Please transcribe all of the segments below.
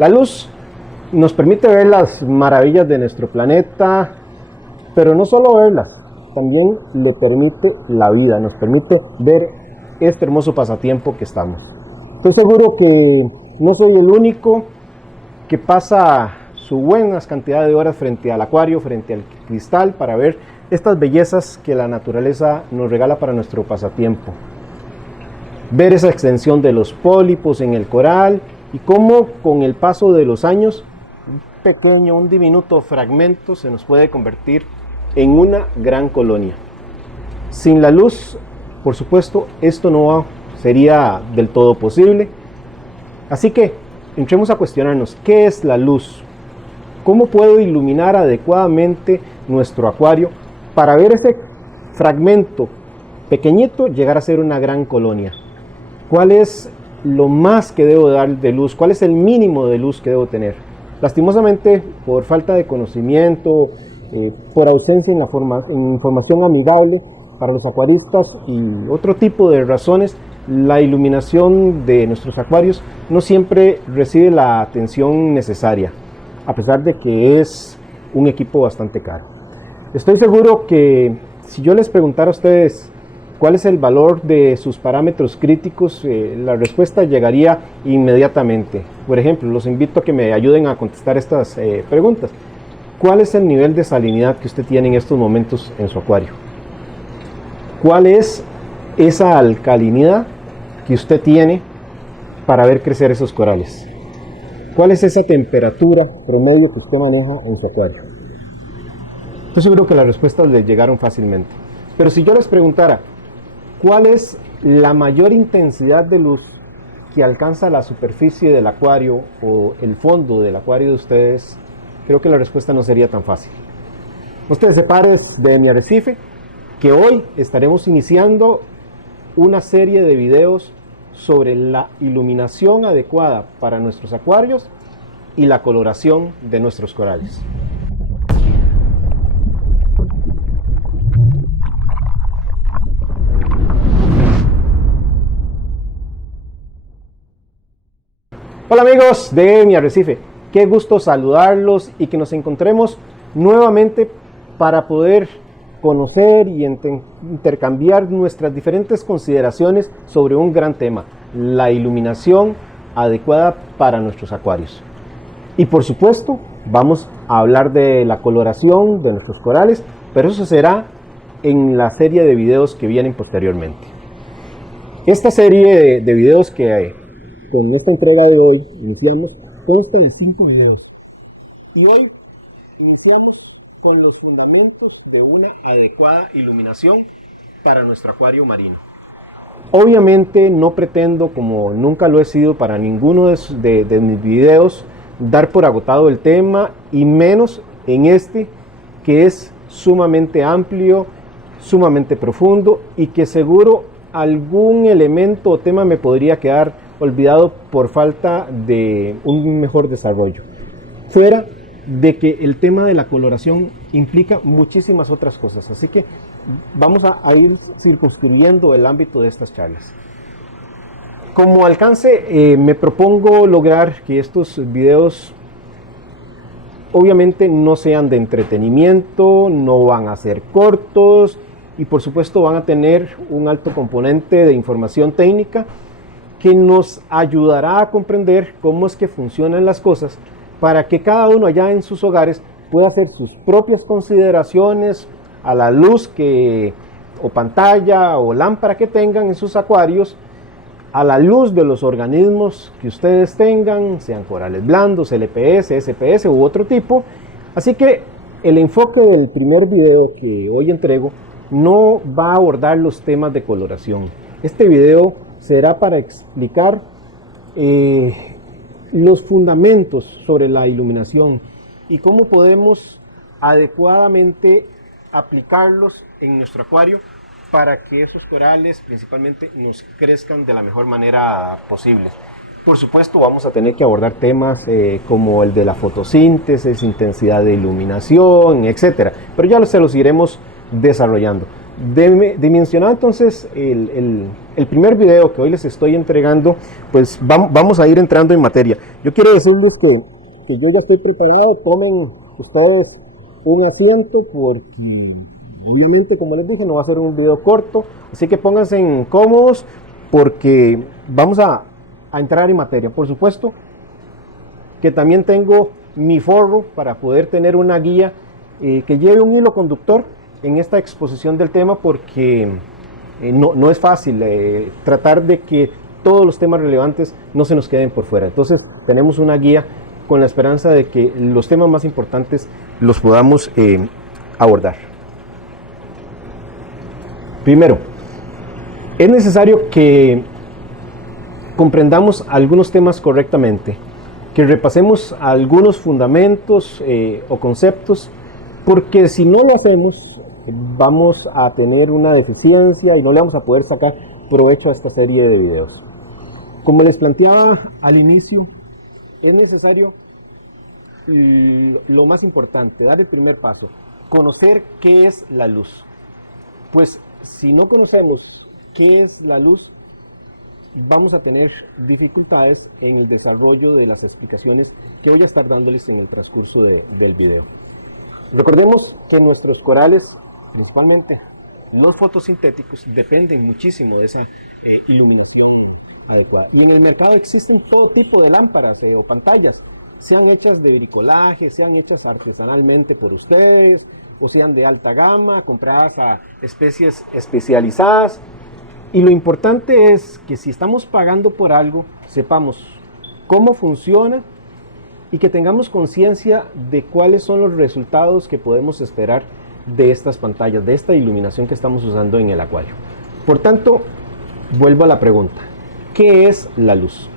La luz nos permite ver las maravillas de nuestro planeta, pero no solo verlas, también le permite la vida, nos permite ver este hermoso pasatiempo que estamos. Estoy seguro que no soy el único que pasa su buenas cantidad de horas frente al acuario, frente al cristal, para ver estas bellezas que la naturaleza nos regala para nuestro pasatiempo. Ver esa extensión de los pólipos en el coral y cómo con el paso de los años un pequeño, un diminuto fragmento se nos puede convertir en una gran colonia. Sin la luz, por supuesto, esto no sería del todo posible. Así que entremos a cuestionarnos, ¿qué es la luz? ¿Cómo puedo iluminar adecuadamente nuestro acuario para ver este fragmento pequeñito llegar a ser una gran colonia? ¿Cuál es lo más que debo dar de luz? ¿Cuál es el mínimo de luz que debo tener? Lastimosamente, por falta de conocimiento, por ausencia en información amigable para los acuaristas y otro tipo de razones, la iluminación de nuestros acuarios no siempre recibe la atención necesaria, a pesar de que es un equipo bastante caro. Estoy seguro que si yo les preguntara a ustedes cuál es el valor de sus parámetros críticos, la respuesta llegaría inmediatamente. Por ejemplo, los invito a que me ayuden a contestar estas preguntas. ¿Cuál es el nivel de salinidad que usted tiene en estos momentos en su acuario? ¿Cuál es esa alcalinidad que usted tiene para ver crecer esos corales? ¿Cuál es esa temperatura promedio que usted maneja en su acuario? Estoy seguro que las respuestas les llegaron fácilmente. Pero si yo les preguntara, ¿cuál es la mayor intensidad de luz que alcanza la superficie del acuario o el fondo del acuario de ustedes? Creo que la respuesta no sería tan fácil. Ustedes separes de mi arrecife, que hoy estaremos iniciando una serie de videos sobre la iluminación adecuada para nuestros acuarios y la coloración de nuestros corales. Hola amigos de mi arrecife, qué gusto saludarlos y que nos encontremos nuevamente para poder conocer y intercambiar nuestras diferentes consideraciones sobre un gran tema, la iluminación adecuada para nuestros acuarios. Y por supuesto, vamos a hablar de la coloración de nuestros corales, pero eso será en la serie de videos que vienen posteriormente. Esta serie de videos que con esta entrega de hoy iniciamos consta de 5 videos. Y hoy iniciamos con los fundamentos de una adecuada iluminación para nuestro acuario marino. Obviamente no pretendo, como nunca lo he sido para ninguno de mis videos, dar por agotado el tema, y menos en este que es sumamente amplio, sumamente profundo, y que seguro algún elemento o tema me podría quedar olvidado por falta de un mejor desarrollo. Fuera de que el tema de la coloración implica muchísimas otras cosas, así que vamos a ir circunscribiendo el ámbito de estas charlas. Como alcance, me propongo lograr que estos videos obviamente no sean de entretenimiento, no van a ser cortos y por supuesto van a tener un alto componente de información técnica que nos ayudará a comprender cómo es que funcionan las cosas, para que cada uno allá en sus hogares pueda hacer sus propias consideraciones a la luz o pantalla o lámpara que tengan en sus acuarios, a la luz de los organismos que ustedes tengan, sean corales blandos, LPS, SPS u otro tipo. Así que el enfoque del primer video que hoy entrego no va a abordar los temas de coloración. Este video será para explicar los fundamentos sobre la iluminación y cómo podemos adecuadamente aplicarlos en nuestro acuario para que esos corales principalmente nos crezcan de la mejor manera posible. Por supuesto vamos a tener que abordar temas como el de la fotosíntesis, intensidad de iluminación, etcétera, pero ya se los iremos desarrollando. Dimensionado entonces el primer video que hoy les estoy entregando, pues vamos a ir entrando en materia. Yo quiero decirles que yo ya estoy preparado. Tomen ustedes un asiento porque obviamente, como les dije, no va a ser un video corto, así que pónganse cómodos porque vamos a entrar en materia. Por supuesto que también tengo mi forro para poder tener una guía que lleve un hilo conductor en esta exposición del tema, porque no es fácil tratar de que todos los temas relevantes no se nos queden por fuera. Entonces tenemos una guía con la esperanza de que los temas más importantes los podamos abordar. Primero, es necesario que comprendamos algunos temas correctamente, que repasemos algunos fundamentos o conceptos, porque si no lo hacemos vamos a tener una deficiencia y no le vamos a poder sacar provecho a esta serie de videos. Como les planteaba al inicio, es necesario lo más importante, dar el primer paso, conocer qué es la luz. Pues si no conocemos qué es la luz, vamos a tener dificultades en el desarrollo de las explicaciones que voy a estar dándoles en el transcurso del video. Recordemos que nuestros corales, principalmente los fotosintéticos, dependen muchísimo de esa iluminación adecuada. Y en el mercado existen todo tipo de lámparas o pantallas, sean hechas de bricolaje, sean hechas artesanalmente por ustedes, o sean de alta gama, compradas a especies especializadas. Y lo importante es que si estamos pagando por algo, sepamos cómo funciona y que tengamos conciencia de cuáles son los resultados que podemos esperar de estas pantallas, de esta iluminación que estamos usando en el acuario. Por tanto, vuelvo a la pregunta, ¿qué es la luz?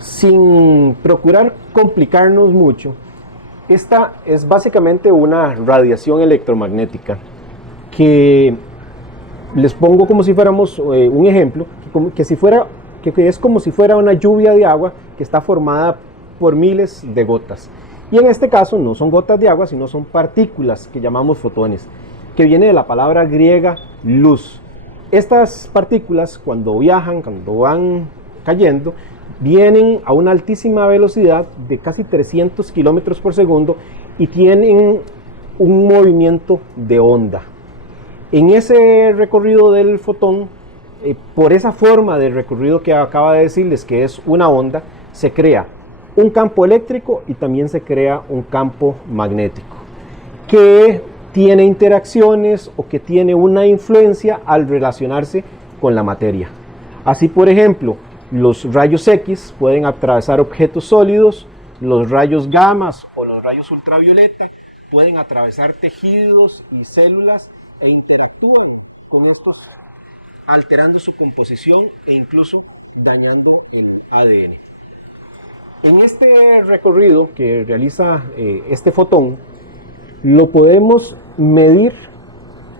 Sin procurar complicarnos mucho, esta es básicamente una radiación electromagnética que les pongo como si fuéramos un ejemplo, que es como si fuera una lluvia de agua que está formada por miles de gotas. Y en este caso no son gotas de agua, sino son partículas que llamamos fotones, que viene de la palabra griega luz. Estas partículas, cuando viajan, cuando van cayendo, vienen a una altísima velocidad de casi 300 kilómetros por segundo y tienen un movimiento de onda. En ese recorrido del fotón, por esa forma de recorrido que acaba de decirles que es una onda, se crea un campo eléctrico y también se crea un campo magnético que tiene interacciones o que tiene una influencia al relacionarse con la materia. Así, por ejemplo, los rayos X pueden atravesar objetos sólidos, los rayos gamma o los rayos ultravioleta pueden atravesar tejidos y células e interactúan con estos, alterando su composición e incluso dañando el ADN. En este recorrido que realiza este fotón, lo podemos medir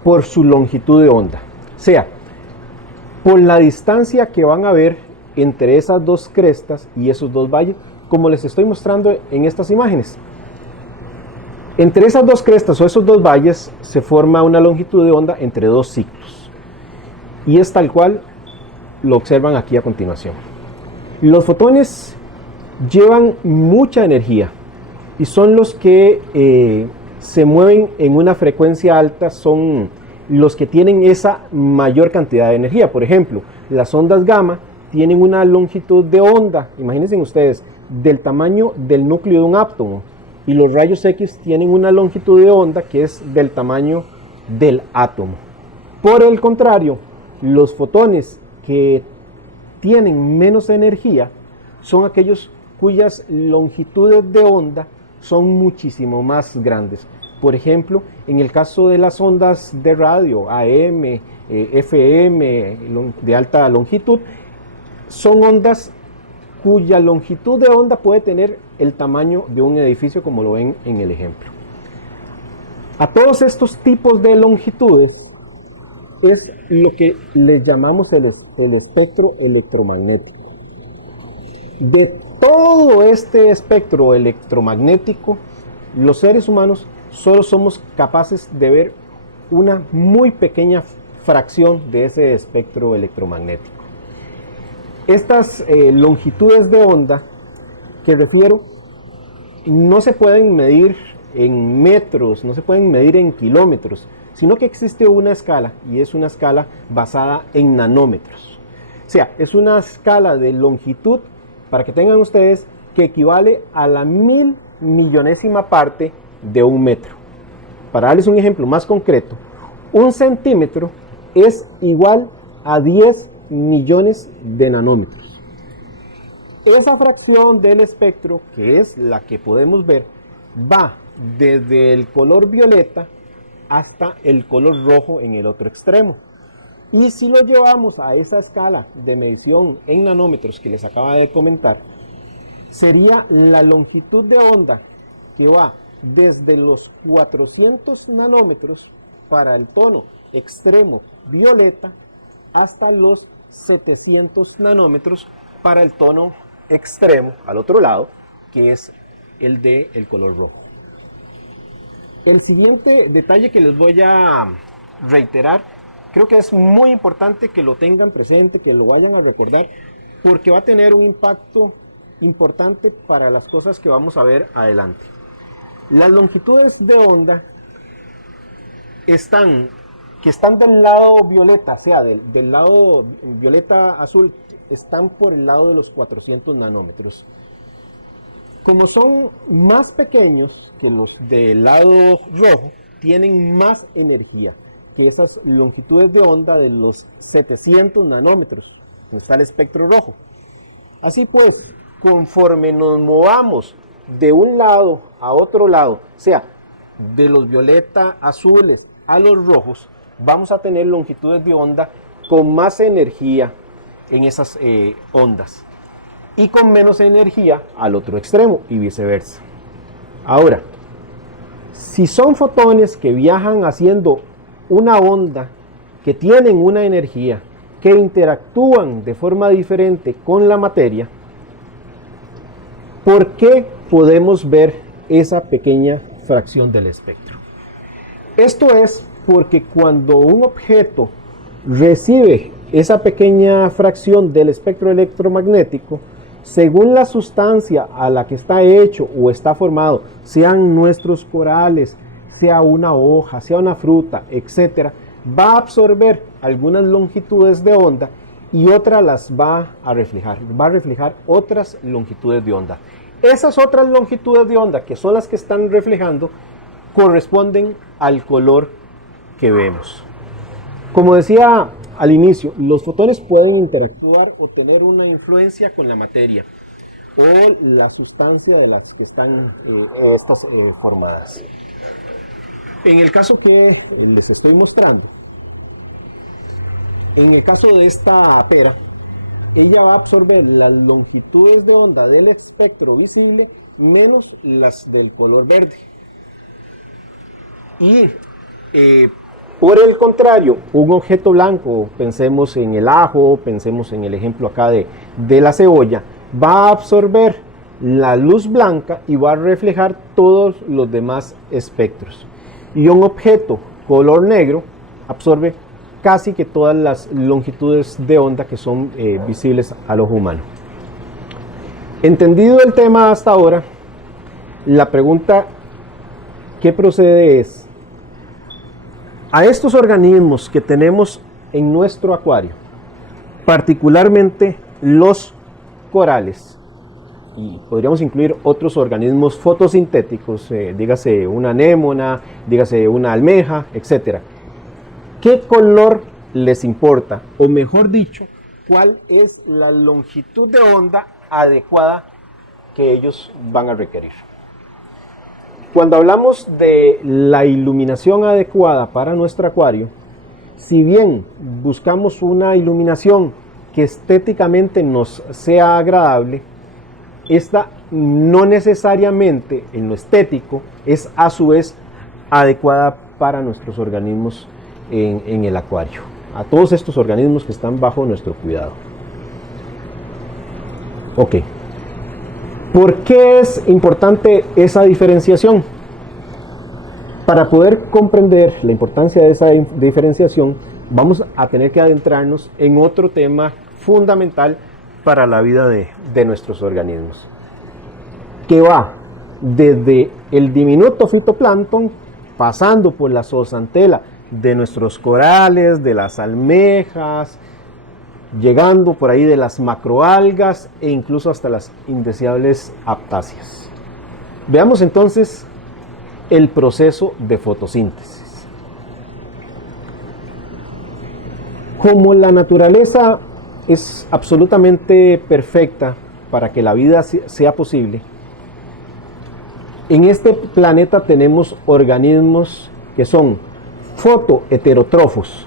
por su longitud de onda, o sea, por la distancia que van a ver entre esas dos crestas y esos dos valles, como les estoy mostrando en estas imágenes. Entre esas dos crestas o esos dos valles se forma una longitud de onda entre dos ciclos. Y es tal cual lo observan aquí a continuación. Los fotones llevan mucha energía y son los que se mueven en una frecuencia alta, son los que tienen esa mayor cantidad de energía. Por ejemplo, las ondas gamma tienen una longitud de onda, imagínense ustedes, del tamaño del núcleo de un átomo, y los rayos X tienen una longitud de onda que es del tamaño del átomo. Por el contrario, los fotones que tienen menos energía son aquellos cuyas longitudes de onda son muchísimo más grandes. Por ejemplo, en el caso de las ondas de radio, AM, FM, de alta longitud, son ondas cuya longitud de onda puede tener el tamaño de un edificio, como lo ven en el ejemplo. A todos estos tipos de longitudes es lo que le llamamos el espectro electromagnético. De todo este espectro electromagnético, los seres humanos solo somos capaces de ver una muy pequeña fracción de ese espectro electromagnético. Estas longitudes de onda que refiero no se pueden medir en metros, no se pueden medir en kilómetros, sino que existe una escala, y es una escala basada en nanómetros. O sea, es una escala de longitud, para que tengan ustedes, que equivale a la 1000 millonésima parte de un metro. Para darles un ejemplo más concreto, un centímetro es igual a 10 millones de nanómetros. Esa fracción del espectro, que es la que podemos ver, va desde el color violeta hasta el color rojo en el otro extremo. Y si lo llevamos a esa escala de medición en nanómetros que les acaba de comentar, sería la longitud de onda que va desde los 400 nanómetros para el tono extremo violeta hasta los 700 nanómetros para el tono extremo al otro lado, que es el de el color rojo. El siguiente detalle que les voy a reiterar, creo que es muy importante que lo tengan presente, que lo vayan a recordar, porque va a tener un impacto importante para las cosas que vamos a ver adelante. Las longitudes de onda que están del lado violeta, o sea, del lado violeta azul, están por el lado de los 400 nanómetros. Como son más pequeños que los del lado rojo, tienen más energía que esas longitudes de onda de los 700 nanómetros, donde está el espectro rojo. Así pues, conforme nos movamos de un lado a otro lado, o sea, de los violeta azules a los rojos, vamos a tener longitudes de onda con más energía en esas ondas y con menos energía al otro extremo y viceversa. Ahora, si son fotones que viajan haciendo una onda, que tienen una energía, que interactúan de forma diferente con la materia, ¿por qué podemos ver esa pequeña fracción del espectro? Esto es porque cuando un objeto recibe esa pequeña fracción del espectro electromagnético, según la sustancia a la que está hecho o está formado, sean nuestros corales, sea una hoja, sea una fruta, etc., va a absorber algunas longitudes de onda y otras las va a reflejar otras longitudes de onda. Esas otras longitudes de onda, que son las que están reflejando, corresponden al color que vemos. Como decía al inicio, los fotones pueden interactuar o tener una influencia con la materia o la sustancia de las que están estas formadas. En el caso que les estoy mostrando, en el caso de esta pera, ella va a absorber las longitudes de onda del espectro visible menos las del color verde. Y por el contrario, un objeto blanco, pensemos en el ajo, pensemos en el ejemplo acá de la cebolla, va a absorber la luz blanca y va a reflejar todos los demás espectros. Y un objeto color negro absorbe casi que todas las longitudes de onda que son visibles al ojo humano. Entendido el tema hasta ahora, la pregunta que procede es: a estos organismos que tenemos en nuestro acuario, particularmente los corales, y podríamos incluir otros organismos fotosintéticos, dígase una anémona, dígase una almeja, etc., ¿qué color les importa? O mejor dicho, ¿cuál es la longitud de onda adecuada que ellos van a requerir? Cuando hablamos de la iluminación adecuada para nuestro acuario, si bien buscamos una iluminación que estéticamente nos sea agradable, esta no necesariamente en lo estético es a su vez adecuada para nuestros organismos en el acuario, a todos estos organismos que están bajo nuestro cuidado. Ok. ¿Por qué es importante esa diferenciación? Para poder comprender la importancia de esa diferenciación, vamos a tener que adentrarnos en otro tema fundamental para la vida de nuestros organismos, que va desde el diminuto fitoplancton, pasando por la zoozantela de nuestros corales, de las almejas, llegando por ahí de las macroalgas e incluso hasta las indeseables aptáceas. Veamos entonces el proceso de fotosíntesis. Como la naturaleza es absolutamente perfecta para que la vida sea posible, en este planeta tenemos organismos que son fotoheterótrofos,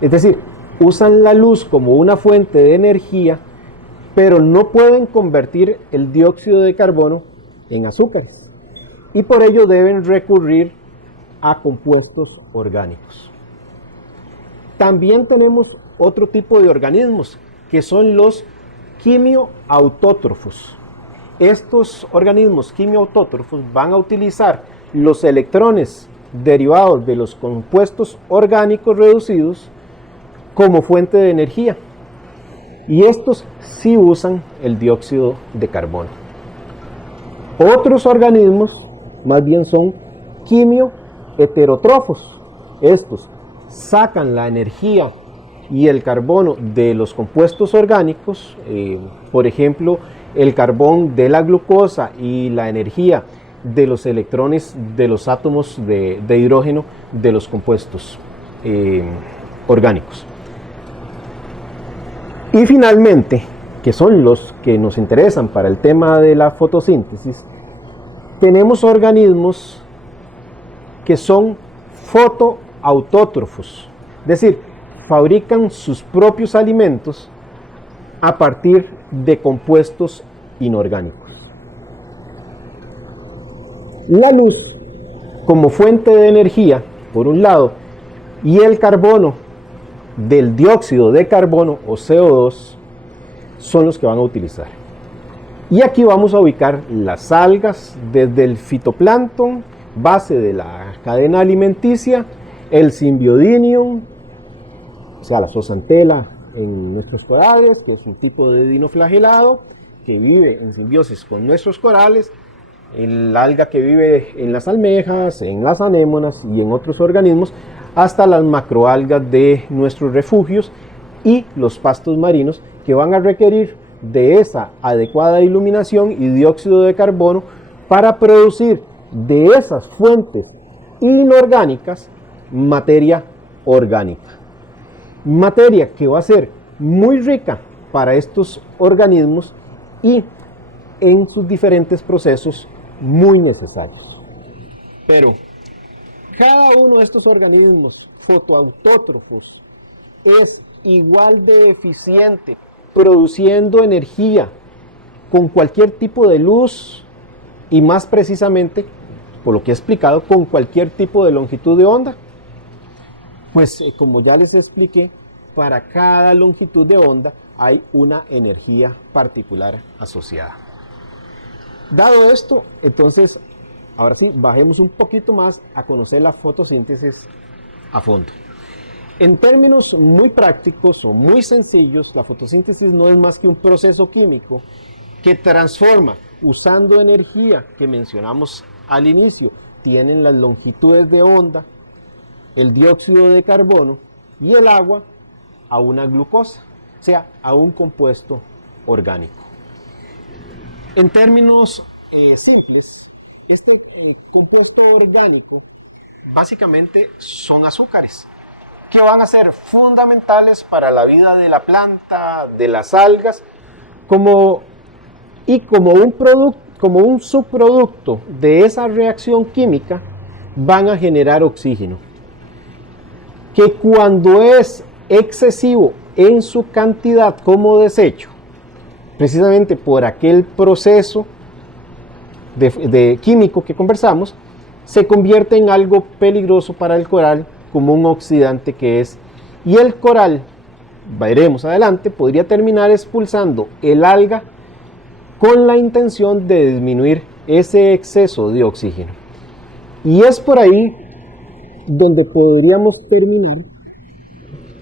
es decir, usan la luz como una fuente de energía, pero no pueden convertir el dióxido de carbono en azúcares, y por ello deben recurrir a compuestos orgánicos. También tenemos otro tipo de organismos, que son los quimioautótrofos. Estos organismos quimioautótrofos van a utilizar los electrones derivados de los compuestos orgánicos reducidos como fuente de energía, y estos sí usan el dióxido de carbono. Otros organismos más bien son quimioheterótrofos. Estos sacan la energía y el carbono de los compuestos orgánicos, por ejemplo, el carbón de la glucosa y la energía de los electrones de los átomos de hidrógeno de los compuestos orgánicos. Y finalmente, que son los que nos interesan para el tema de la fotosíntesis, tenemos organismos que son fotoautótrofos, es decir, fabrican sus propios alimentos a partir de compuestos inorgánicos. La luz como fuente de energía, por un lado, y el carbono del dióxido de carbono o CO2 son los que van a utilizar. Y aquí vamos a ubicar las algas desde el fitoplancton, base de la cadena alimenticia, el Symbiodinium, o sea, la zoozantela en nuestros corales, que es un tipo de dinoflagelado que vive en simbiosis con nuestros corales, el alga que vive en las almejas, en las anémonas y en otros organismos, hasta las macroalgas de nuestros refugios y los pastos marinos, que van a requerir de esa adecuada iluminación y dióxido de carbono para producir de esas fuentes inorgánicas materia orgánica. Materia que va a ser muy rica para estos organismos y en sus diferentes procesos muy necesarios. Pero cada uno de estos organismos fotoautótrofos es igual de eficiente produciendo energía con cualquier tipo de luz y más precisamente, por lo que he explicado, con cualquier tipo de longitud de onda. Pues como ya les expliqué, para cada longitud de onda hay una energía particular asociada. Dado esto, entonces, ahora sí, bajemos un poquito más a conocer la fotosíntesis a fondo. En términos muy prácticos o muy sencillos, la fotosíntesis no es más que un proceso químico que transforma, usando energía que mencionamos al inicio, tienen las longitudes de onda, el dióxido de carbono y el agua, a una glucosa, o sea, a un compuesto orgánico. En términos simples, este compuesto orgánico básicamente son azúcares, que van a ser fundamentales para la vida de la planta, de las algas, como un subproducto de esa reacción química van a generar oxígeno, que cuando es excesivo en su cantidad como desecho, precisamente por aquel proceso de químico que conversamos, se convierte en algo peligroso para el coral, como un oxidante que es, y el coral, veremos adelante, podría terminar expulsando el alga con la intención de disminuir ese exceso de oxígeno. Y es por ahí donde podríamos terminar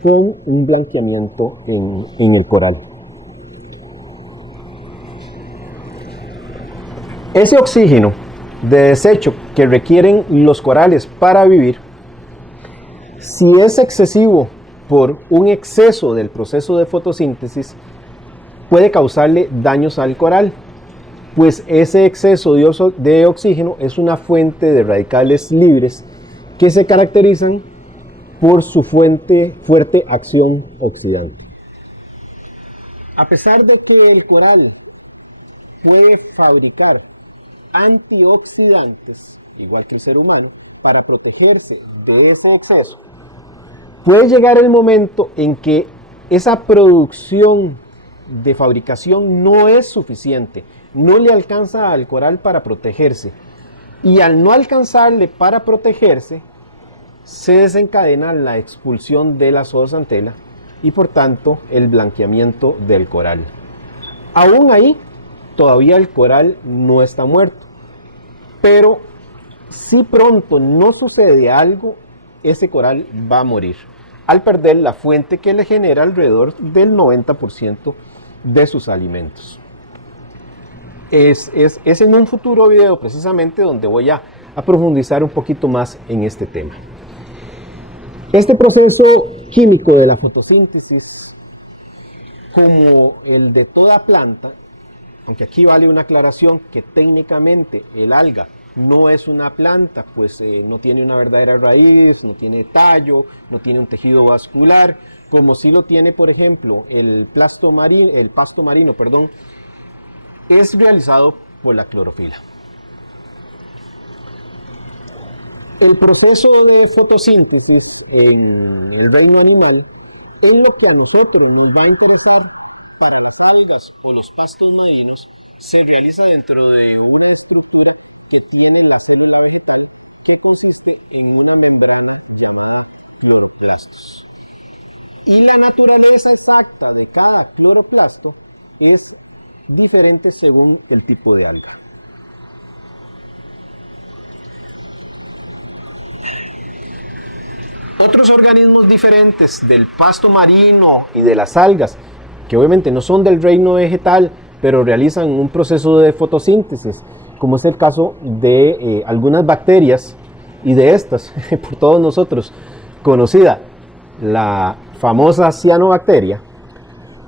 con un blanqueamiento en el coral. Ese oxígeno de desecho que requieren los corales para vivir, si es excesivo por un exceso del proceso de fotosíntesis, puede causarle daños al coral, pues ese exceso de oxígeno es una fuente de radicales libres que se caracterizan por su fuerte acción oxidante. A pesar de que el coral puede fabricar antioxidantes, igual que el ser humano, para protegerse de ese exceso, puede llegar el momento en que esa producción de fabricación no es suficiente, no le alcanza al coral para protegerse, y al no alcanzarle para protegerse, se desencadena la expulsión de la zooxantel y por tanto el blanqueamiento del coral. Aún ahí, todavía el coral no está muerto, pero si pronto no sucede algo, ese coral va a morir al perder la fuente que le genera alrededor del 90% de sus alimentos. Es en un futuro video precisamente donde voy a profundizar un poquito más en este tema. Este proceso químico de la fotosíntesis, como el de toda planta, aunque aquí vale una aclaración que técnicamente el alga no es una planta, pues no tiene una verdadera raíz, no tiene tallo, no tiene un tejido vascular, como sí lo tiene, por ejemplo, el pasto marino, es realizado por la clorofila. El proceso de fotosíntesis en el reino animal es lo que a nosotros nos va a interesar. Para las algas o los pastos marinos se realiza dentro de una estructura que tiene la célula vegetal, que consiste en una membrana llamada cloroplastos. Y la naturaleza exacta de cada cloroplasto es diferente según el tipo de alga. Otros organismos diferentes del pasto marino y de las algas, que obviamente no son del reino vegetal, pero realizan un proceso de fotosíntesis, como es el caso de algunas bacterias, y de estas, por todos nosotros, conocida, la famosa cianobacteria,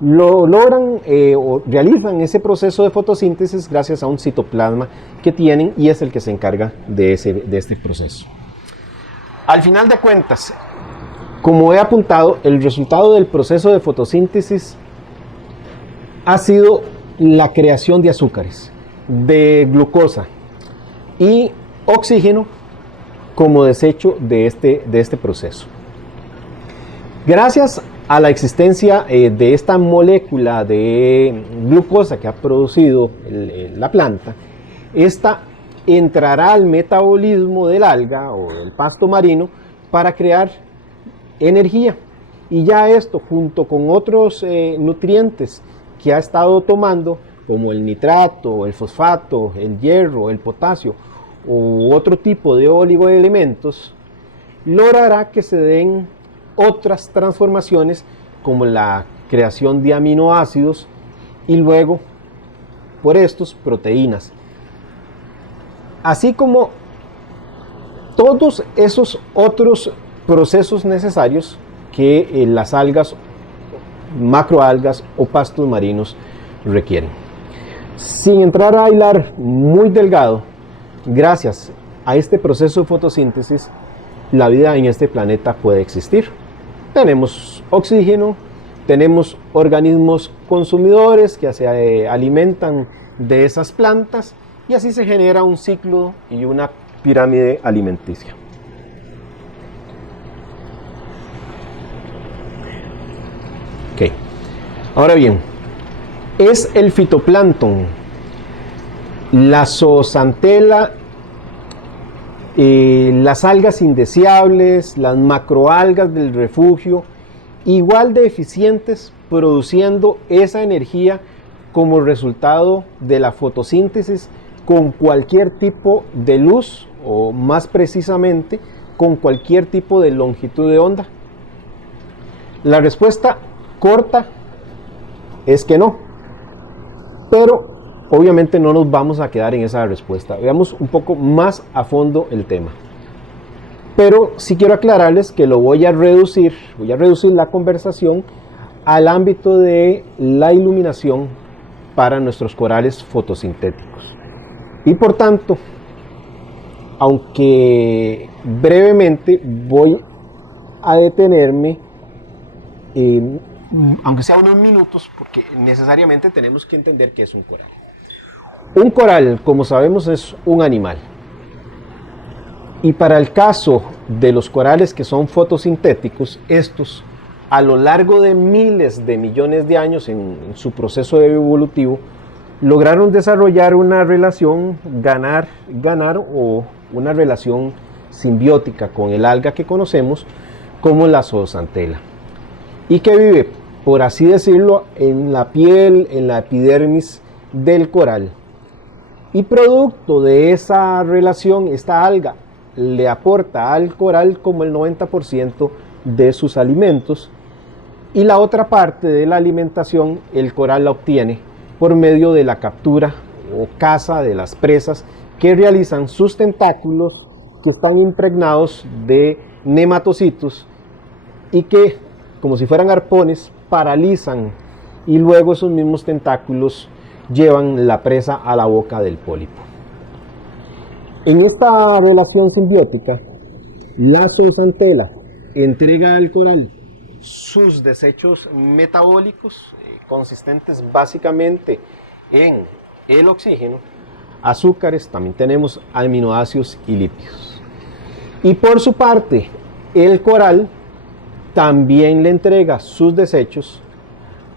logran o realizan ese proceso de fotosíntesis gracias a un citoplasma que tienen y es el que se encarga de este proceso. Al final de cuentas, como he apuntado, el resultado del proceso de fotosíntesis ha sido la creación de azúcares, de glucosa y oxígeno como desecho de este proceso. Gracias a la existencia de esta molécula de glucosa que ha producido la planta, esta entrará al metabolismo del alga o del pasto marino para crear energía. Y ya esto, junto con otros nutrientes que ha estado tomando, como el nitrato, el fosfato, el hierro, el potasio u otro tipo de oligoelementos, logrará que se den otras transformaciones como la creación de aminoácidos y luego por estos proteínas, así como todos esos otros procesos necesarios que las algas, macroalgas o pastos marinos requieren. Sin entrar a hilar muy delgado, gracias a este proceso de fotosíntesis, la vida en este planeta puede existir. Tenemos oxígeno, tenemos organismos consumidores que se alimentan de esas plantas y así se genera un ciclo y una pirámide alimenticia. Ok, ahora bien, es el fitoplancton, la zooxantela, las algas indeseables, las macroalgas del refugio, igual de eficientes produciendo esa energía como resultado de la fotosíntesis con cualquier tipo de luz o más precisamente con cualquier tipo de longitud de onda? La respuesta corta es que no, pero obviamente no nos vamos a quedar en esa respuesta. Veamos un poco más a fondo el tema. Pero sí quiero aclararles que lo voy a reducir la conversación al ámbito de la iluminación para nuestros corales fotosintéticos. Y por tanto, aunque brevemente voy a detenerme, aunque sea unos minutos, porque necesariamente tenemos que entender qué es un coral. Un coral, como sabemos, es un animal. Y para el caso de los corales que son fotosintéticos, estos a lo largo de miles de millones de años en su proceso evolutivo, lograron desarrollar una relación ganar o una relación simbiótica con el alga que conocemos como la zoosantela, y que vive, por así decirlo, en la piel, en la epidermis del coral. Y producto de esa relación, esta alga le aporta al coral como el 90% de sus alimentos, y la otra parte de la alimentación el coral la obtiene por medio de la captura o caza de las presas que realizan sus tentáculos, que están impregnados de nematocitos y que, como si fueran arpones, paralizan, y luego esos mismos tentáculos llevan la presa a la boca del pólipo. En esta relación simbiótica, la zoosantela entrega al coral sus desechos metabólicos, consistentes básicamente en el oxígeno, azúcares, también tenemos aminoácidos y lípidos. Y por su parte, el coral también le entrega sus desechos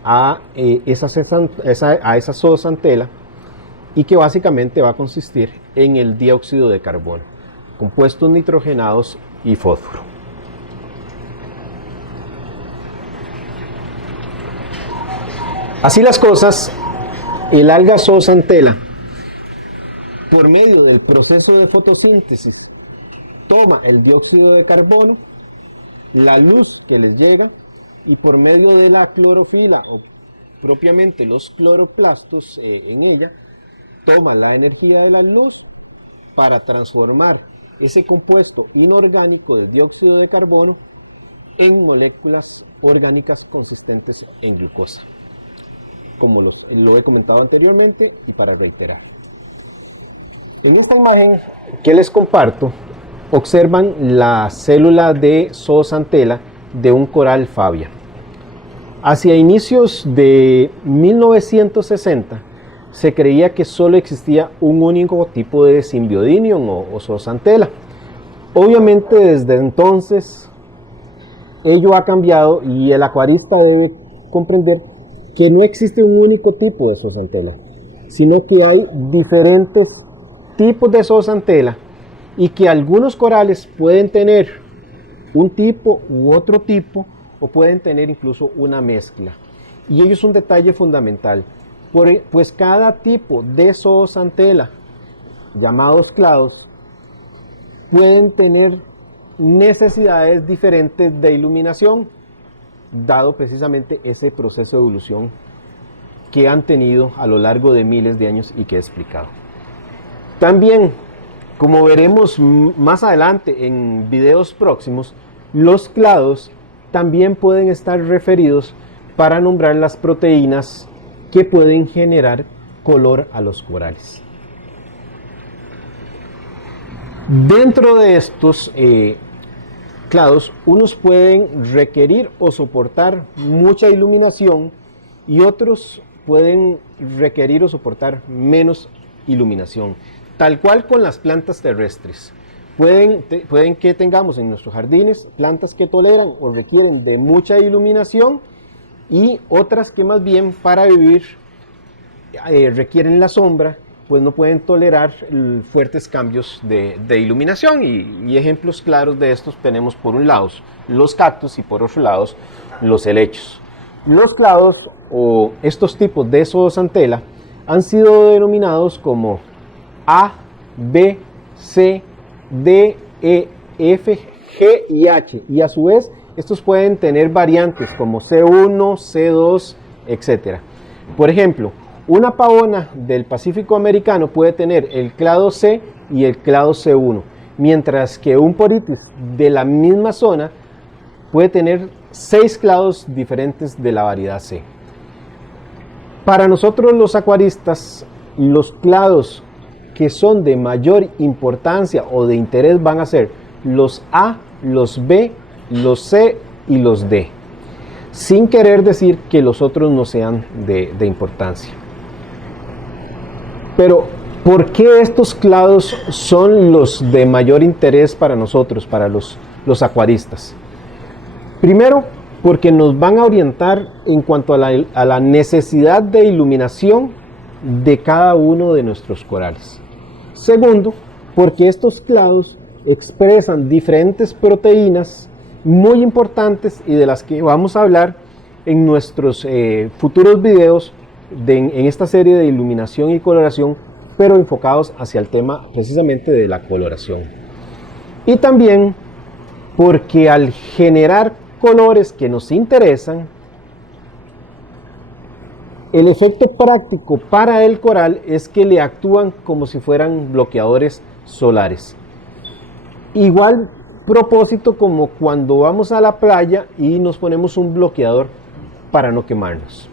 a esa zoosantela, y que básicamente va a consistir en el dióxido de carbono, compuestos nitrogenados y fósforo. Así las cosas, el alga zoosantela, por medio del proceso de fotosíntesis, toma el dióxido de carbono, la luz que les llega, y por medio de la clorofila, o propiamente los cloroplastos en ella, toma la energía de la luz para transformar ese compuesto inorgánico del dióxido de carbono en moléculas orgánicas consistentes en glucosa, como lo he comentado anteriormente, y para reiterar. En esta imagen que les comparto, observan la célula de zoosantela de un coral Fabia. Hacia inicios de 1960 se creía que solo existía un único tipo de Symbiodinium o zoosantela. Obviamente desde entonces ello ha cambiado, y el acuarista debe comprender que no existe un único tipo de zoosantela, sino que hay diferentes tipos de zoosantela, y que algunos corales pueden tener un tipo u otro tipo, o pueden tener incluso una mezcla. Y ello es un detalle fundamental, pues cada tipo de zoosantela, llamados clados, pueden tener necesidades diferentes de iluminación, dado precisamente ese proceso de evolución que han tenido a lo largo de miles de años y que he explicado. También, como veremos más adelante en videos próximos, los clados también pueden estar referidos para nombrar las proteínas que pueden generar color a los corales. Dentro de estos clados, unos pueden requerir o soportar mucha iluminación, y otros pueden requerir o soportar menos iluminación, tal cual con las plantas terrestres. Pueden que tengamos en nuestros jardines plantas que toleran o requieren de mucha iluminación, y otras que más bien para vivir requieren la sombra, pues no pueden tolerar fuertes cambios de iluminación, y ejemplos claros de estos tenemos por un lado los cactus y por otro lado los helechos. Los clados, o estos tipos de zoosantela, han sido denominados como A, B, C, D, E F, G y H. Y a su vez, estos pueden tener variantes como C1, C2, etc. Por ejemplo, una pavona del Pacífico americano puede tener el clado C y el clado C1, mientras que un poritis de la misma zona puede tener 6 clados diferentes de la variedad C. Para nosotros los acuaristas, los clados que son de mayor importancia o de interés van a ser los A, los B, los C y los D, sin querer decir que los otros no sean de importancia. Pero, ¿por qué estos clados son los de mayor interés para nosotros, para los acuaristas? Primero, porque nos van a orientar en cuanto a la necesidad de iluminación de cada uno de nuestros corales. Segundo, porque estos clados expresan diferentes proteínas muy importantes y de las que vamos a hablar en nuestros futuros videos en esta serie de iluminación y coloración, pero enfocados hacia el tema precisamente de la coloración. Y también porque al generar colores que nos interesan, el efecto práctico para el coral es que le actúan como si fueran bloqueadores solares. Igual propósito como cuando vamos a la playa y nos ponemos un bloqueador para no quemarnos.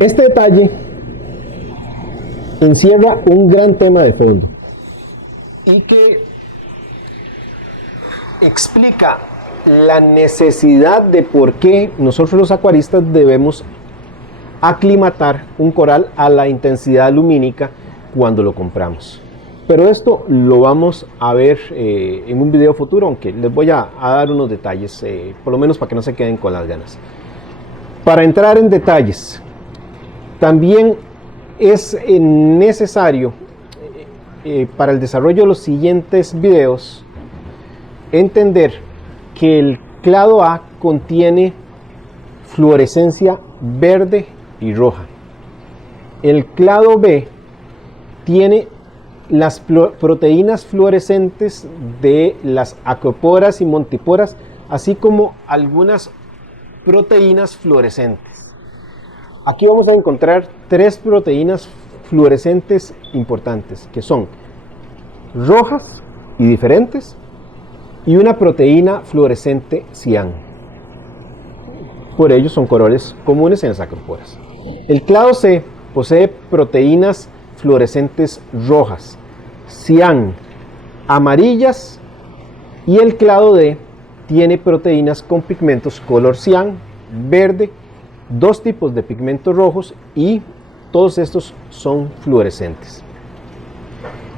Este detalle encierra un gran tema de fondo y que explica la necesidad de por qué nosotros los acuaristas debemos aclimatar un coral a la intensidad lumínica cuando lo compramos. Pero esto lo vamos a ver en un video futuro, aunque les voy a dar unos detalles, por lo menos para que no se queden con las ganas. Para entrar en detalles, también es necesario para el desarrollo de los siguientes videos entender que el clado A contiene fluorescencia verde y roja. El clado B tiene las proteínas fluorescentes de las acoporas y montiporas, así como algunas proteínas fluorescentes. Aquí vamos a encontrar 3 proteínas fluorescentes importantes, que son rojas y diferentes, y una proteína fluorescente cian. Por ello son colores comunes en las acoporas. El clado C posee proteínas fluorescentes rojas, cian, amarillas, y el clado D tiene proteínas con pigmentos color cian, verde, 2 tipos de pigmentos rojos, y todos estos son fluorescentes.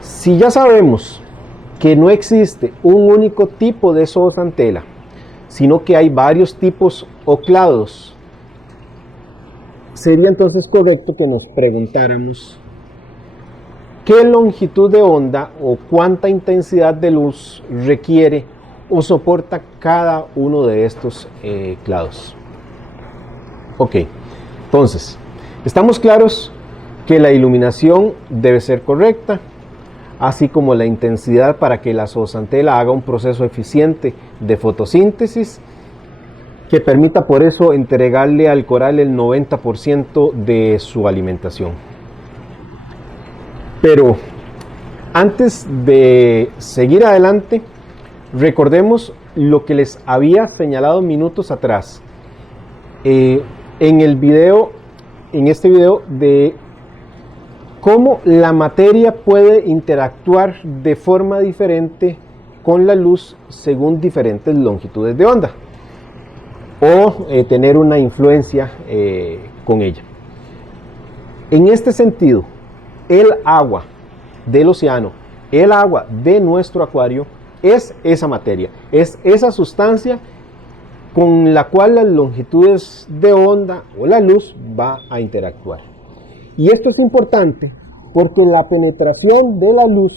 Si ya sabemos que no existe un único tipo de zooxantel, sino que hay varios tipos o clados, sería entonces correcto que nos preguntáramos qué longitud de onda o cuánta intensidad de luz requiere o soporta cada uno de estos clados. Ok, entonces, estamos claros que la iluminación debe ser correcta, así como la intensidad para que la zooxantel haga un proceso eficiente de fotosíntesis que permita por eso entregarle al coral el 90% de su alimentación. Pero antes de seguir adelante, recordemos lo que les había señalado minutos atrás en este video de cómo la materia puede interactuar de forma diferente con la luz según diferentes longitudes de onda o tener una influencia con ella. En este sentido, el agua del océano, el agua de nuestro acuario es esa materia, es esa sustancia con la cual las longitudes de onda o la luz va a interactuar. Y esto es importante porque la penetración de la luz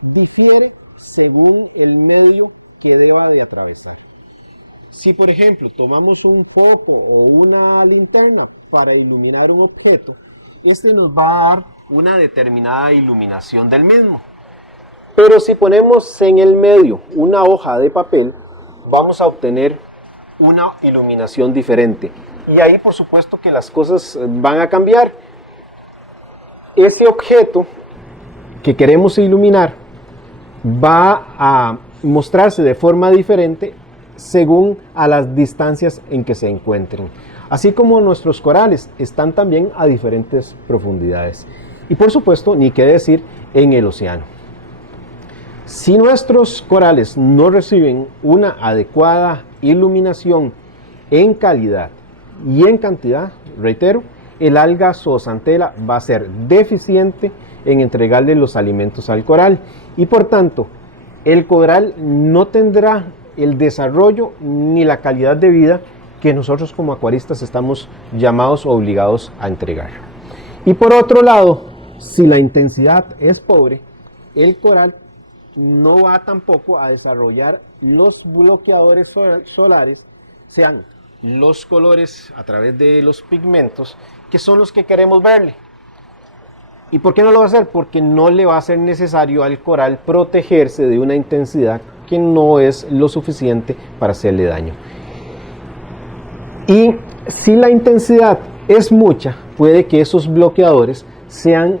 difiere según el medio que deba de atravesar. Si por ejemplo tomamos un foco o una linterna para iluminar un objeto este nos va a dar una determinada iluminación del mismo. Pero si ponemos en el medio una hoja de papel, vamos a obtener una iluminación diferente. Y ahí por supuesto que las cosas van a cambiar. Ese objeto que queremos iluminar va a mostrarse de forma diferente según a las distancias en que se encuentren. Así como nuestros corales están también a diferentes profundidades. Y por supuesto, ni qué decir en el océano. Si nuestros corales no reciben una adecuada iluminación en calidad y en cantidad, reitero, el alga zooxanthella va a ser deficiente en entregarle los alimentos al coral y por tanto el coral no tendrá el desarrollo ni la calidad de vida que nosotros como acuaristas estamos llamados o obligados a entregar. Y por otro lado, si la intensidad es pobre, el coral no va tampoco a desarrollar los bloqueadores solares, sean los colores a través de los pigmentos, que son los que queremos verle. ¿Y por qué no lo va a hacer? Porque no le va a ser necesario al coral protegerse de una intensidad que no es lo suficiente para hacerle daño. Y si la intensidad es mucha, puede que esos bloqueadores sean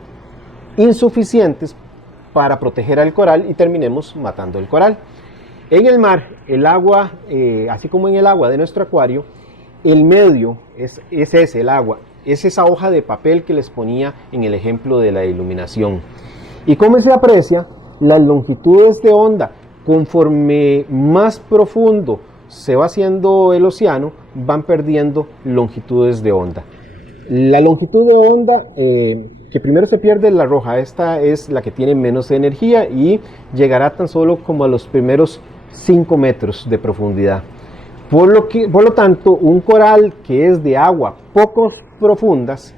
insuficientes para proteger al coral y terminemos matando el coral. En el mar, el agua, así como en el agua de nuestro acuario, el medio es ese, el agua, es esa hoja de papel que les ponía en el ejemplo de la iluminación. Y como se aprecia, las longitudes de onda, conforme más profundo se va haciendo el océano, van perdiendo longitudes de onda. La longitud de onda que primero se pierde es la roja, esta es la que tiene menos energía y llegará tan solo como a los primeros 5 metros de profundidad. Por lo tanto, un coral que es de agua poco profundas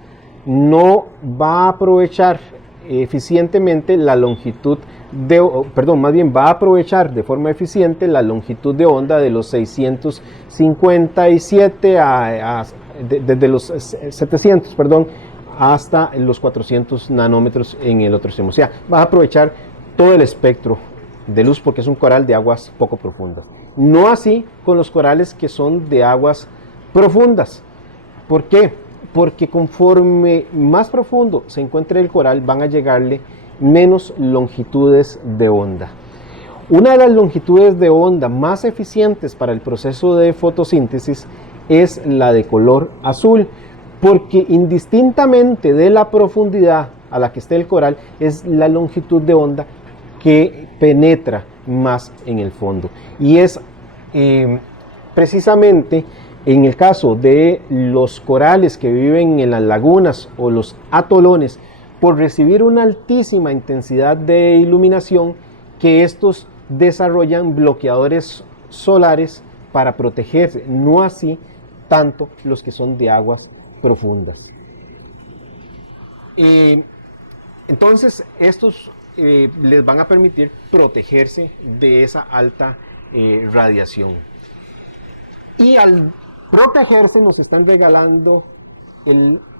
no va a aprovechar eficientemente la longitud va a aprovechar de forma eficiente la longitud de onda de los 657 desde los 700, hasta los 400 nanómetros en el otro extremo. O sea, va a aprovechar todo el espectro de luz porque es un coral de aguas poco profundas. No así con los corales que son de aguas profundas. ¿Por qué? Porque conforme más profundo se encuentre el coral, van a llegarle menos longitudes de onda. Una de las longitudes de onda más eficientes para el proceso de fotosíntesis es la de color azul, porque indistintamente de la profundidad a la que esté el coral, es la longitud de onda que penetra más en el fondo. Y es precisamente en el caso de los corales que viven en las lagunas o los atolones, por recibir una altísima intensidad de iluminación, que estos desarrollan bloqueadores solares para protegerse, no así tanto los que son de aguas profundas. Entonces estos les van a permitir protegerse de esa alta radiación. Y al protegerse nos están regalando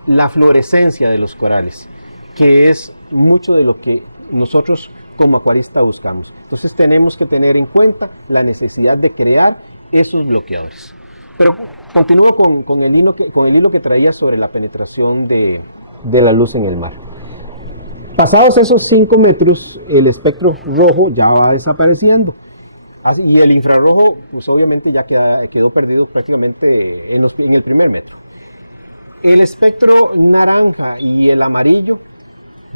la fluorescencia de los corales, que es mucho de lo que nosotros como acuaristas buscamos. Entonces tenemos que tener en cuenta la necesidad de crear esos bloqueadores. Pero continúo con el hilo que traía sobre la penetración de la luz en el mar. Pasados esos 5 metros, el espectro rojo ya va desapareciendo. Y el infrarrojo, pues obviamente ya quedó perdido prácticamente en el primer metro. El espectro naranja y el amarillo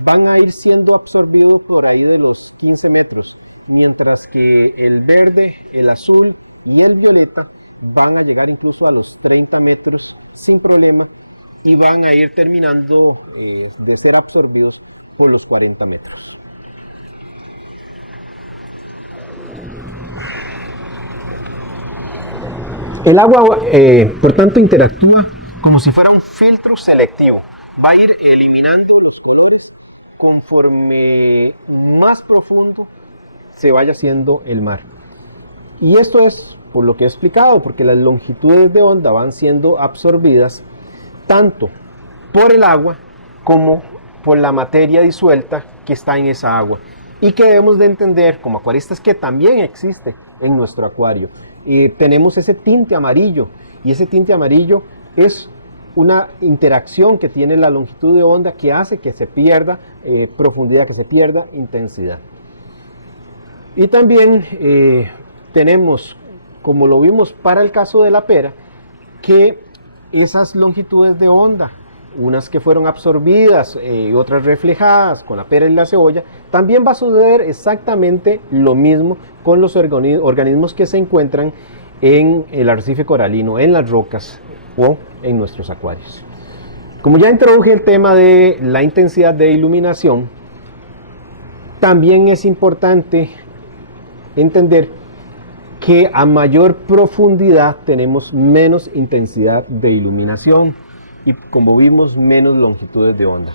van a ir siendo absorbidos por ahí de los 15 metros, mientras que el verde, el azul y el violeta van a llegar incluso a los 30 metros sin problema y van a ir terminando de ser absorbidos por los 40 metros. El agua, por tanto, interactúa como si fuera un filtro selectivo. Va a ir eliminando los colores conforme más profundo se vaya haciendo el mar. Y esto es por lo que he explicado, porque las longitudes de onda van siendo absorbidas tanto por el agua como por la materia disuelta que está en esa agua y que debemos de entender como acuaristas que también existe en nuestro acuario. Tenemos ese tinte amarillo y ese tinte amarillo es una interacción que tiene la longitud de onda que hace que se pierda profundidad, que se pierda intensidad. Y también tenemos, como lo vimos para el caso de la pera, que esas longitudes de onda, unas que fueron absorbidas y otras reflejadas con la pera y la cebolla, también va a suceder exactamente lo mismo con los organismos que se encuentran en el arrecife coralino, en las rocas o en nuestros acuarios. Como ya introduje el tema de la intensidad de iluminación, también es importante entender que a mayor profundidad tenemos menos intensidad de iluminación y, como vimos, menos longitudes de onda.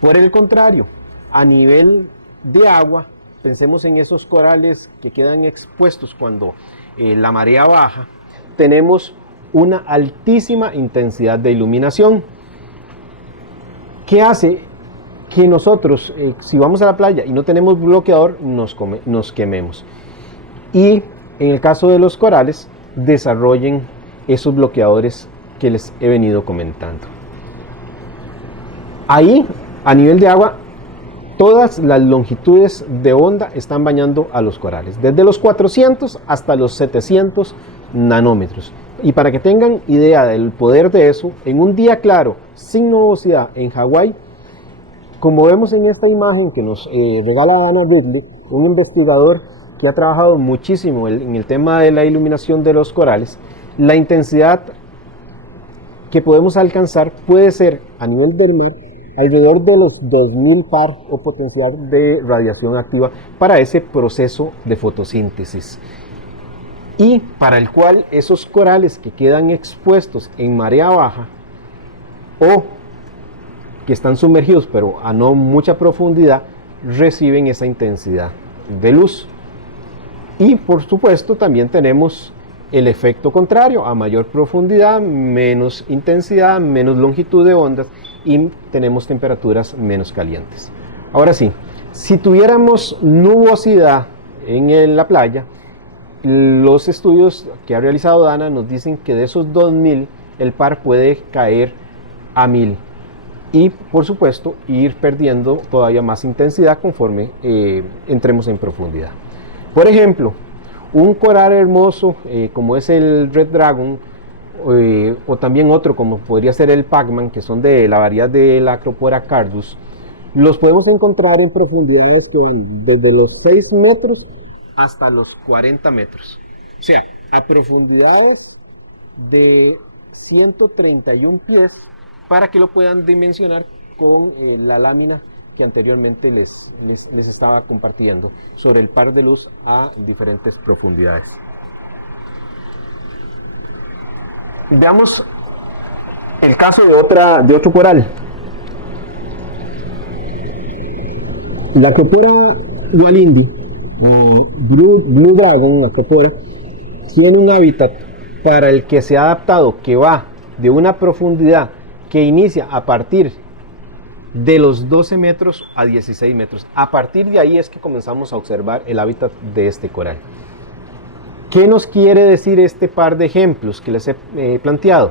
Por el contrario, a nivel de agua, pensemos en esos corales que quedan expuestos cuando la marea baja, tenemos una altísima intensidad de iluminación que hace que nosotros, si vamos a la playa y no tenemos bloqueador, nos quememos. Y en el caso de los corales, desarrollen esos bloqueadores que les he venido comentando. Ahí, a nivel de agua, todas las longitudes de onda están bañando a los corales, desde los 400 hasta los 700 nanómetros. Y para que tengan idea del poder de eso, en un día claro, sin nubosidad en Hawái, como vemos en esta imagen que nos regala Dana Ridley, un investigador que ha trabajado muchísimo en el tema de la iluminación de los corales, la intensidad que podemos alcanzar puede ser a nivel del mar alrededor de los 2000 par o potencial de radiación activa para ese proceso de fotosíntesis, y para el cual esos corales que quedan expuestos en marea baja o que están sumergidos pero a no mucha profundidad reciben esa intensidad de luz. Y por supuesto también tenemos el efecto contrario: a mayor profundidad, menos intensidad, menos longitud de ondas y tenemos temperaturas menos calientes. Ahora sí, si tuviéramos nubosidad en la playa, los estudios que ha realizado Dana nos dicen que de esos 2000 el par puede caer a 1000 y por supuesto ir perdiendo todavía más intensidad conforme entremos en profundidad. Por ejemplo, un coral hermoso como es el Red Dragon o también otro como podría ser el Pac-Man, que son de la variedad de la Acropora cardus, los podemos encontrar en profundidades que van desde los 6 metros hasta los 40 metros. O sea, a profundidades de 131 pies para que lo puedan dimensionar con la lámina que anteriormente les estaba compartiendo sobre el par de luz a diferentes profundidades. Veamos el caso de otro coral. La Acropora walindi o Blue Dragon Acropora tiene un hábitat para el que se ha adaptado, que va de una profundidad que inicia a partir de los 12 metros a 16 metros. A partir de ahí es que comenzamos a observar el hábitat de este coral. ¿Qué nos quiere decir este par de ejemplos que les he planteado?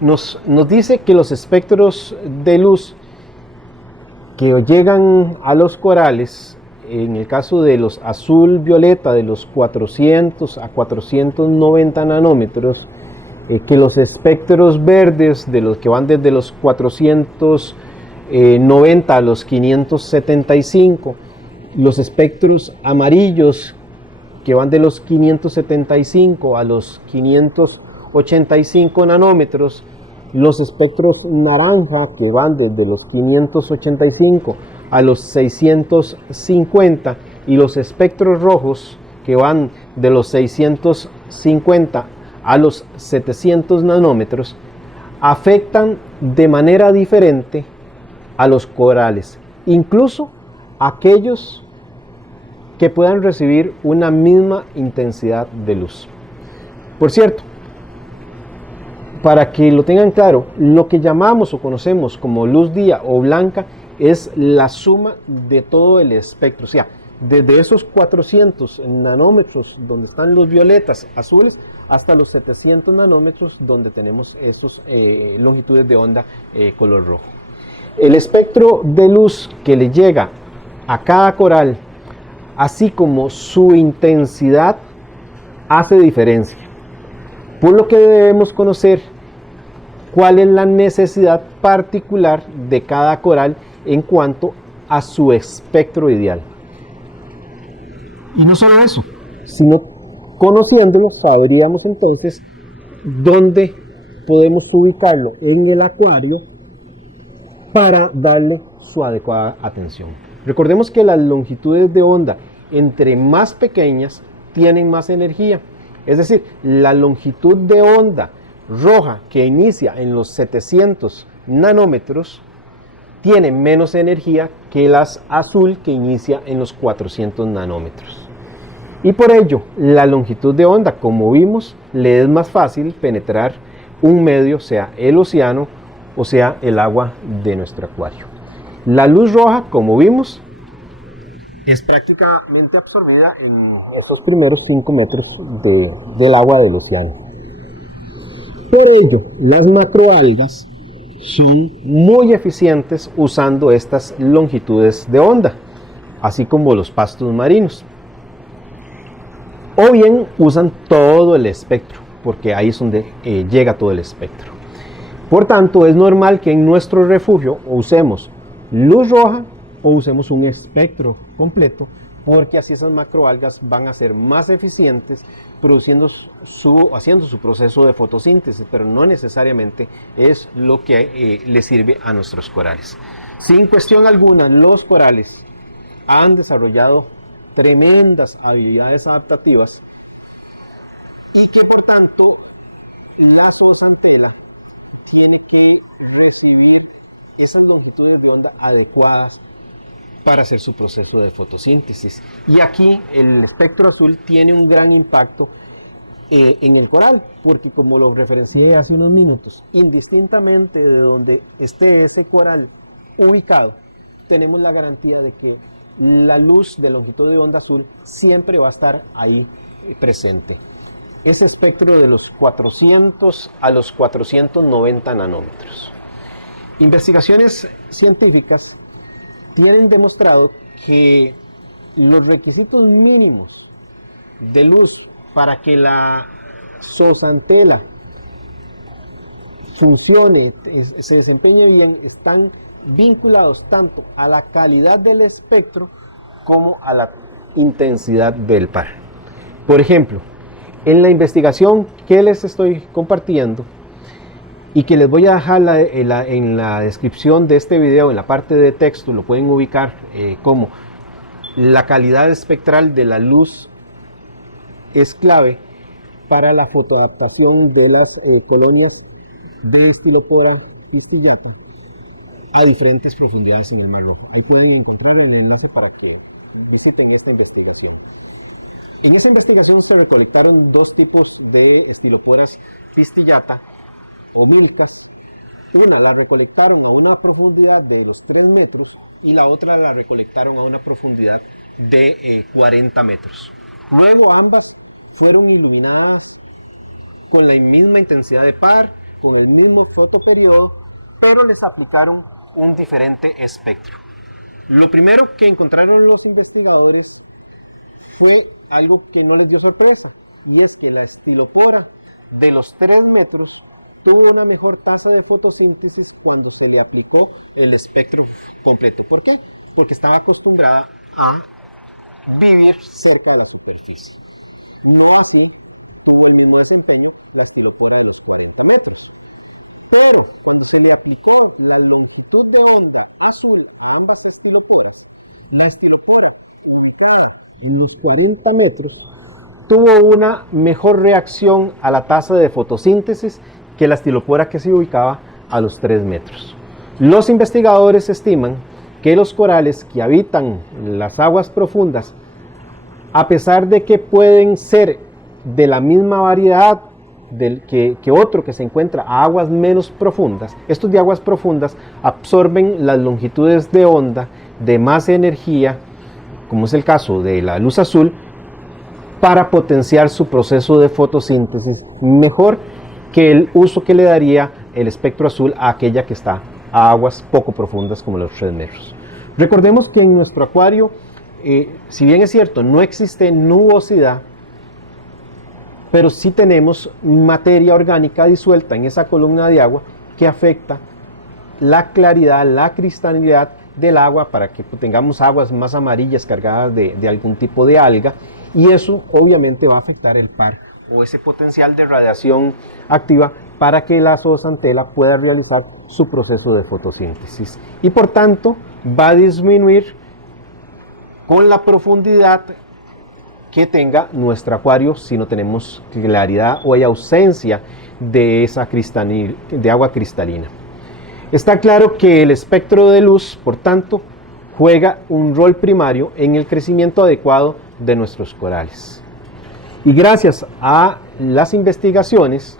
Nos dice que los espectros de luz que llegan a los corales, en el caso de los azul violeta, de los 400 a 490 nanómetros, que los espectros verdes, de los que van desde los 490 a los 575, los espectros amarillos que van de los 575 a los 585 nanómetros, los espectros naranja que van desde los 585 a los 650 y los espectros rojos que van de los 650 a los 700 nanómetros, afectan de manera diferente a los corales, incluso aquellos que puedan recibir una misma intensidad de luz. Por cierto, para que lo tengan claro, lo que llamamos o conocemos como luz día o blanca es la suma de todo el espectro, o sea, desde esos 400 nanómetros donde están los violetas azules hasta los 700 nanómetros donde tenemos estos longitudes de onda color rojo. El espectro de luz que le llega a cada coral, así como su intensidad, hace diferencia. Por lo que debemos conocer cuál es la necesidad particular de cada coral en cuanto a su espectro ideal. Y no solo eso, sino conociéndolo, sabríamos entonces dónde podemos ubicarlo en el acuario para darle su adecuada atención. Recordemos que las longitudes de onda entre más pequeñas tienen más energía. Es decir, la longitud de onda roja que inicia en los 700 nanómetros tiene menos energía que las azul que inicia en los 400 nanómetros. Y por ello, la longitud de onda, como vimos, le es más fácil penetrar un medio, sea el océano o sea el agua de nuestro acuario. La luz roja, como vimos, es prácticamente absorbida en esos primeros 5 metros del agua del océano. Por ello, las macroalgas son muy eficientes usando estas longitudes de onda, así como los pastos marinos. O bien usan todo el espectro, porque ahí es donde llega todo el espectro. Por tanto, es normal que en nuestro refugio usemos luz roja o usemos un espectro completo, porque así esas macroalgas van a ser más eficientes haciendo su proceso de fotosíntesis, pero no necesariamente es lo que le sirve a nuestros corales. Sin cuestión alguna, los corales han desarrollado tremendas habilidades adaptativas y que por tanto la zoozantela tiene que recibir esas longitudes de onda adecuadas para hacer su proceso de fotosíntesis. Y aquí el espectro azul tiene un gran impacto en el coral, porque como lo referencié hace unos minutos, indistintamente de donde esté ese coral ubicado, tenemos la garantía de que la luz de longitud de onda azul siempre va a estar ahí presente. Ese espectro de los 400 a los 490 nanómetros. Investigaciones científicas tienen demostrado que los requisitos mínimos de luz para que la zoozantela funcione, se desempeñe bien, están vinculados tanto a la calidad del espectro como a la intensidad del par. Por ejemplo, en la investigación que les estoy compartiendo y que les voy a dejar en la descripción de este video, en la parte de texto, lo pueden ubicar como la calidad espectral de la luz es clave para la fotoadaptación de las colonias de Stylopora fistillata a diferentes profundidades en el Mar Rojo. Ahí pueden encontrar el enlace para que visiten esta investigación. En esta investigación se recolectaron dos tipos de Styloporas fistillata o milcas. Una la recolectaron a una profundidad de los 3 metros y la otra la recolectaron a una profundidad de 40 metros. Luego ambas fueron iluminadas con la misma intensidad de par, con el mismo fotoperiodo, pero les aplicaron un diferente espectro. Lo primero que encontraron los investigadores fue algo que no les dio sorpresa, y es que la Stylopora de los 3 metros tuvo una mejor tasa de fotosíntesis cuando se le aplicó el espectro completo. ¿Por qué? Porque estaba acostumbrada a vivir cerca de la superficie. No así tuvo el mismo desempeño la Stylopora de los 40 metros. Pero cuando se le aplicó la longitud de onda a ambas Styloporas, la Stylopora de los 40 metros tuvo una mejor reacción a la tasa de fotosíntesis que la Stylopora que se ubicaba a los 3 metros. Los investigadores estiman que los corales que habitan las aguas profundas, a pesar de que pueden ser de la misma variedad que otro que se encuentra a aguas menos profundas. Estos de aguas profundas absorben las longitudes de onda de más energía, como es el caso de la luz azul, para potenciar su proceso de fotosíntesis mejor que el uso que le daría el espectro azul a aquella que está a aguas poco profundas como los 3 metros. Recordemos que en nuestro acuario, si bien es cierto, no existe nubosidad, pero sí tenemos materia orgánica disuelta en esa columna de agua que afecta la claridad, la cristalinidad del agua para que tengamos aguas más amarillas cargadas de algún tipo de alga, y eso obviamente va a afectar el par o ese potencial de radiación activa para que la zooxantel pueda realizar su proceso de fotosíntesis, y por tanto va a disminuir con la profundidad que tenga nuestro acuario si no tenemos claridad o hay ausencia de esa de agua cristalina. Está claro que el espectro de luz, por tanto, juega un rol primario en el crecimiento adecuado de nuestros corales. Y gracias a las investigaciones,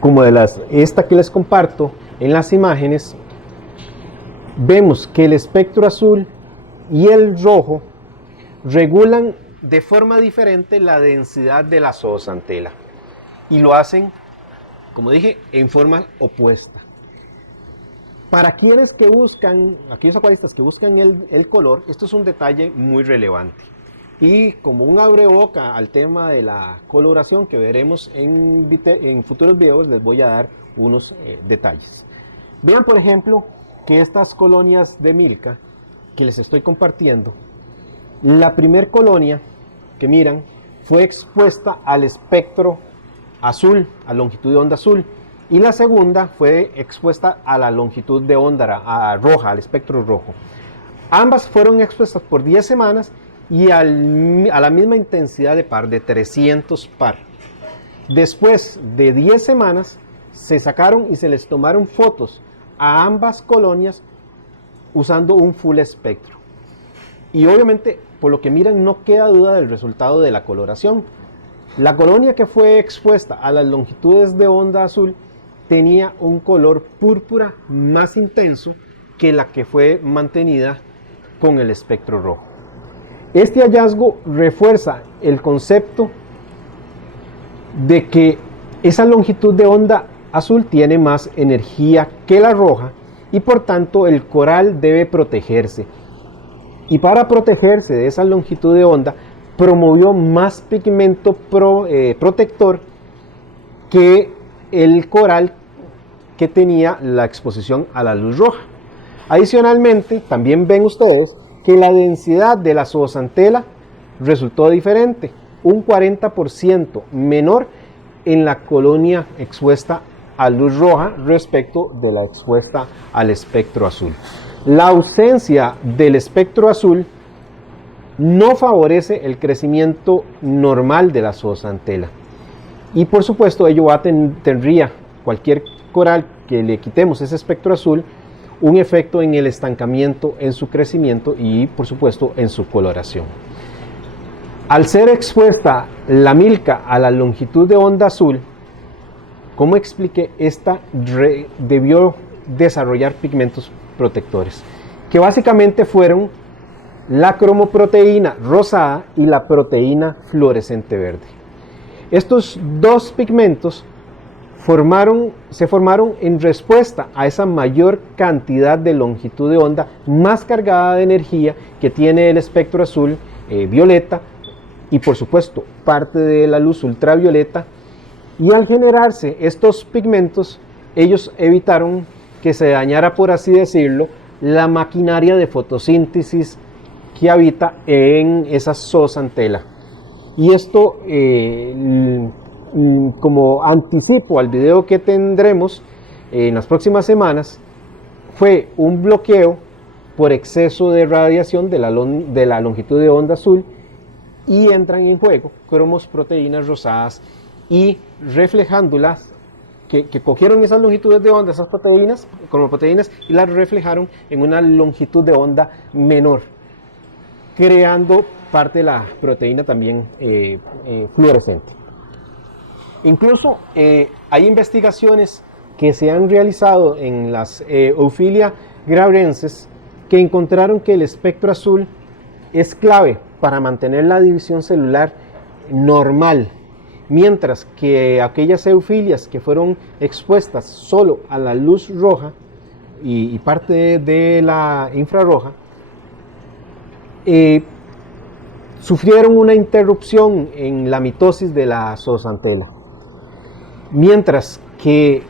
como esta que les comparto en las imágenes, vemos que el espectro azul y el rojo regulan de forma diferente la densidad de la zooxantel, y lo hacen, como dije, en forma opuesta. Para aquellos acuaristas que buscan el color, esto es un detalle muy relevante. Y como un abreboca al tema de la coloración que veremos en futuros videos, les voy a dar unos detalles. Vean, por ejemplo, que estas colonias de Milka que les estoy compartiendo, la primer colonia que miran fue expuesta al espectro azul, a longitud de onda azul, y la segunda fue expuesta a la longitud de onda roja, al espectro rojo. Ambas fueron expuestas por 10 semanas y a la misma intensidad de par, de 300 par. Después de 10 semanas se sacaron y se les tomaron fotos a ambas colonias usando un full espectro. Y obviamente, por lo que miran, no queda duda del resultado de la coloración. La colonia que fue expuesta a las longitudes de onda azul tenía un color púrpura más intenso que la que fue mantenida con el espectro rojo. Este hallazgo refuerza el concepto de que esa longitud de onda azul tiene más energía que la roja, y por tanto el coral debe protegerse. Y para protegerse de esa longitud de onda, promovió más pigmento protector que el coral que tenía la exposición a la luz roja. Adicionalmente, también ven ustedes que la densidad de la zooxantel resultó diferente, un 40% menor en la colonia expuesta a luz roja respecto de la expuesta al espectro azul. La ausencia del espectro azul no favorece el crecimiento normal de la zooxantel, y por supuesto ello tendría cualquier coral que le quitemos ese espectro azul un efecto en el estancamiento, en su crecimiento y por supuesto en su coloración. Al ser expuesta la Milka a la longitud de onda azul, como expliqué, esta debió desarrollar pigmentos protectores, que básicamente fueron la cromoproteína rosada y la proteína fluorescente verde. Estos dos pigmentos se formaron en respuesta a esa mayor cantidad de longitud de onda más cargada de energía que tiene el espectro azul, violeta, y por supuesto parte de la luz ultravioleta. Y al generarse estos pigmentos, ellos evitaron que se dañara, por así decirlo, la maquinaria de fotosíntesis que habita en esa zooxantel. Y esto, como anticipo al video que tendremos en las próximas semanas, fue un bloqueo por exceso de radiación de la longitud de onda azul, y entran en juego cromos proteínas rosadas y reflejándolas, que cogieron esas longitudes de onda, esas proteínas, cromoproteínas, y las reflejaron en una longitud de onda menor. creando parte de la proteína también fluorescente. Incluso hay investigaciones que se han realizado en las Ophilia graverenses que encontraron que el espectro azul es clave para mantener la división celular normal, mientras que aquellas eufilias que fueron expuestas solo a la luz roja y parte de la infrarroja sufrieron una interrupción en la mitosis de la zoosantela, mientras que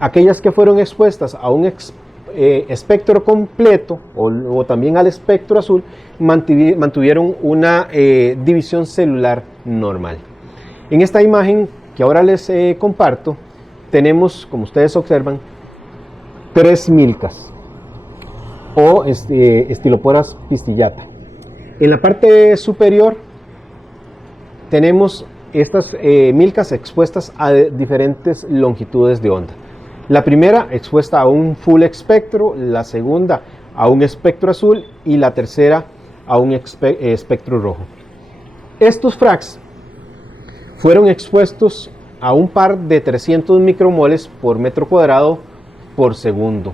aquellas que fueron expuestas a un espectro completo o también al espectro azul mantuvieron una división celular normal. En esta imagen que ahora les comparto tenemos, como ustedes observan, 3 milcas o Styloporas pistillata. En la parte superior tenemos estas milcas expuestas a diferentes longitudes de onda. La primera expuesta a un full espectro, la segunda a un espectro azul y la tercera a un espectro rojo. Estos fracs fueron expuestos a un par de 300 micromoles por metro cuadrado por segundo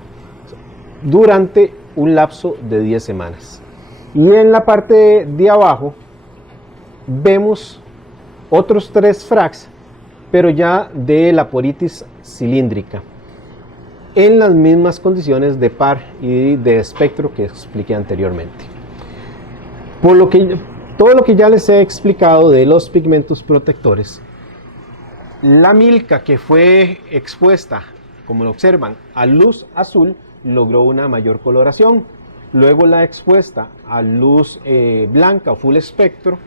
durante un lapso de 10 semanas. Y en la parte de abajo vemos otros 3 fracs, pero ya de la poritis cilíndrica, en las mismas condiciones de par y de espectro que expliqué anteriormente. Por lo que todo lo que ya les he explicado de los pigmentos protectores, la milca que fue expuesta, como lo observan, a luz azul logró una mayor coloración. Luego la expuesta a luz blanca o full espectro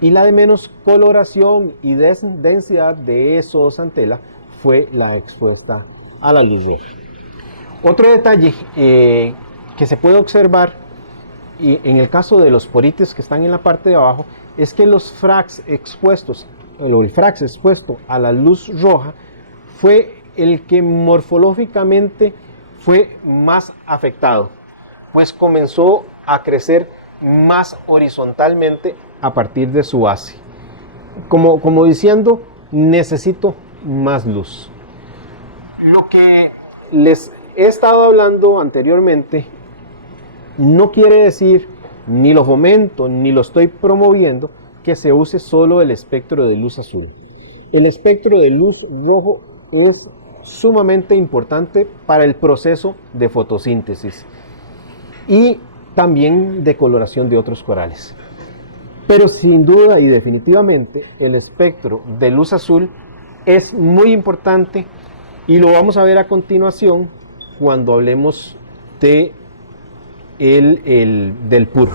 y la de menos coloración y densidad de zoosantela fue la expuesta a la luz roja. Otro detalle que se puede observar en el caso de los porites que están en la parte de abajo es que los fracs expuestos, o el frax expuesto a la luz roja fue el que morfológicamente fue más afectado, pues comenzó a crecer más horizontalmente a partir de su base, como diciendo, necesito más luz. Lo que les he estado hablando anteriormente no quiere decir, ni lo fomento, ni lo estoy promoviendo, que se use solo el espectro de luz azul. El espectro de luz rojo es sumamente importante para el proceso de fotosíntesis y también de coloración de otros corales. Pero sin duda y definitivamente el espectro de luz azul es muy importante y lo vamos a ver a continuación cuando hablemos del pur.